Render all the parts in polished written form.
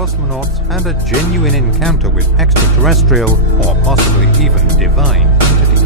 cosmonauts had a genuine encounter with extraterrestrial or possibly even divine entities.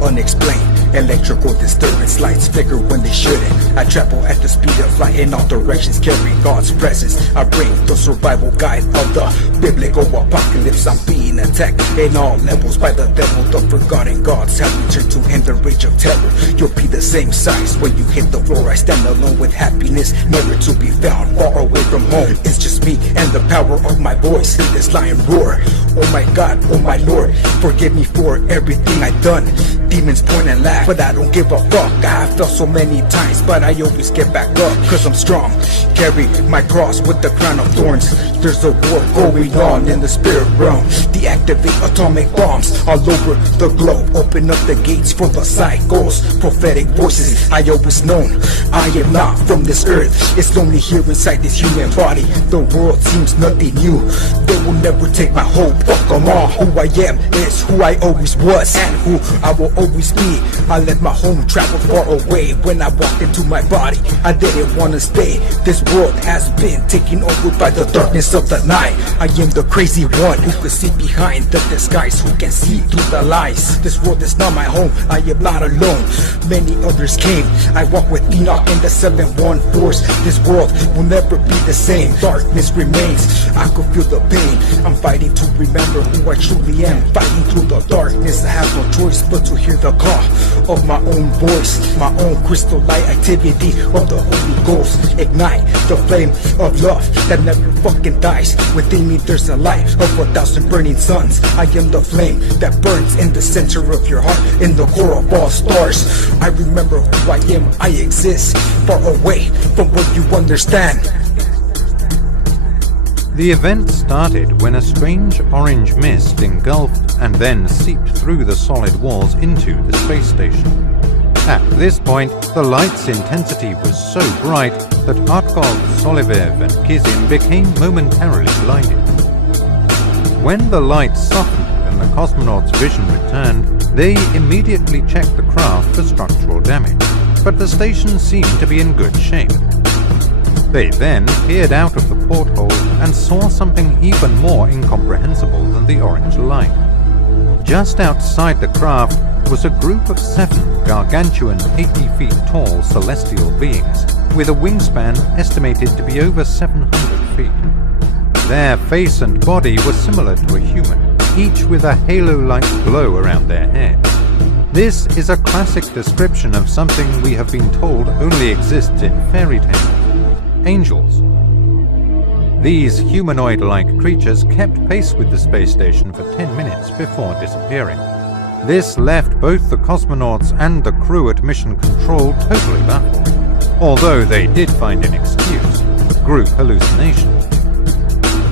Unexplained electrical disturbance, lights flicker when they shouldn't. I travel at the speed of light in all directions, carrying God's presence. I bring the survival guide of the biblical apocalypse. I'm being attacked in all levels by the devil. The forgotten gods have returned to end the rage of terror. You'll be the same size when you hit the floor. I stand alone with happiness, never to be found, far away from home. It's just me and the power of my voice. Hear this lion roar. Oh my God, oh my Lord, forgive me for everything I've done. Demons point and laugh, but I don't give a fuck. I have fell so many times, but I always get back up, cause I'm strong. Carry my cross with the crown of thorns. There's a war going on in the spirit realm. Deactivate atomic bombs all over the globe. Open up the gates for the cycles. Prophetic voices, I always known I am not from this earth. It's lonely here inside this human body. The world seems nothing new. They will never take my hope. Fuck them all. Who I am is who I always was, and who I will always be. I let my home travel far away. When I walked into my body, I didn't want to stay. This world has been taken over by the darkness of the night. I am the crazy one who can see behind the disguise, who can see through the lies. This world is not my home, I am not alone. Many others came. I walk with Enoch in the 71FOURCE. This world will never be the same. Darkness remains, I could feel the pain. I'm fighting to remember who I truly am. Fighting through the darkness, I have no choice but to hear the call of my own voice. My own crystal light activity of the Holy Ghost. Ignite the flame of love that never fucking dies. Within me there's a light of 1,000 burning suns. I am the flame that burns in the center of your heart, in the core of all stars. I remember who I am, I exist far away from what you understand. The event started when a strange orange mist engulfed and then seeped through the solid walls into the space station. At this point, the light's intensity was so bright that Artkov, Solivev and Kizim became momentarily blinded. When the light softened and the cosmonauts' vision returned, they immediately checked the craft for structural damage, but the station seemed to be in good shape. They then peered out of the porthole and saw something even more incomprehensible than the orange light. Just outside the craft was a group of 7 gargantuan 80 feet tall celestial beings with a wingspan estimated to be over 700 feet. Their face and body were similar to a human, each with a halo-like glow around their heads. This is a classic description of something we have been told only exists in fairy tales: angels. These humanoid-like creatures kept pace with the space station for 10 minutes before disappearing. This left both the cosmonauts and the crew at Mission Control totally baffled, although they did find an excuse: group hallucination.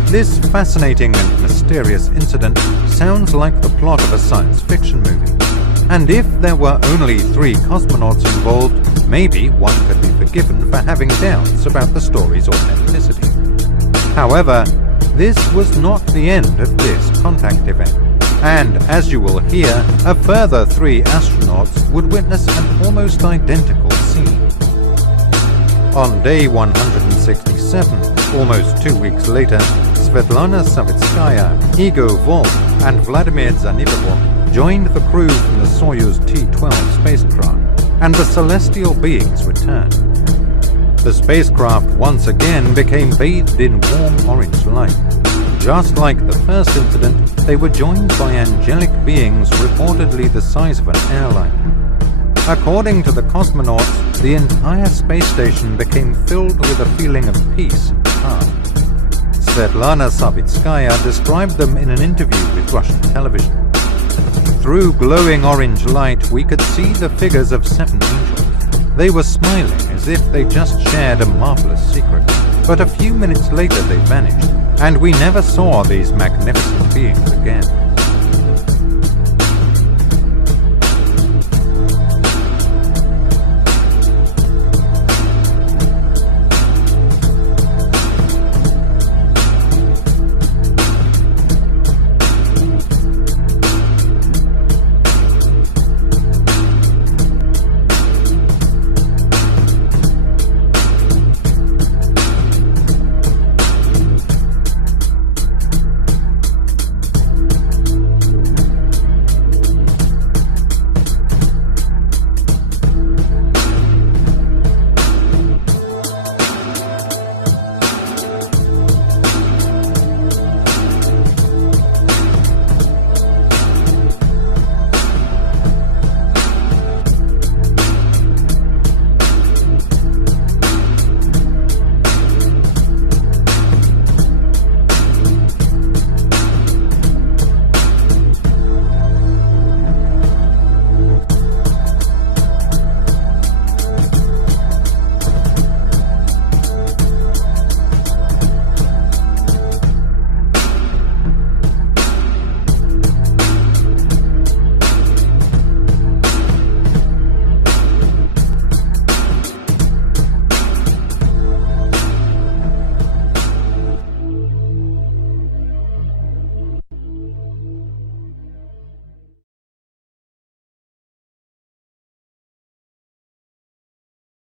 This fascinating and mysterious incident sounds like the plot of a science fiction movie, and if there were only 3 cosmonauts involved, maybe one could be forgiven for having doubts about the story's authenticity. However, this was not the end of this contact event, and as you will hear, a further 3 astronauts would witness an almost identical scene. On day 167, almost 2 weeks later, Svetlana Savitskaya, Igor Volk, and Vladimir Zanivov joined the crew from the Soyuz T-12 spacecraft, and the celestial beings returned. The spacecraft once again became bathed in warm orange light. Just like the first incident, they were joined by angelic beings reportedly the size of an airliner. According to the cosmonauts, the entire space station became filled with a feeling of peace and calm. Svetlana Savitskaya described them in an interview with Russian television. Through glowing orange light, we could see the figures of 7 angels. They were smiling as if they just shared a marvelous secret, but a few minutes later they vanished, and we never saw these magnificent beings again.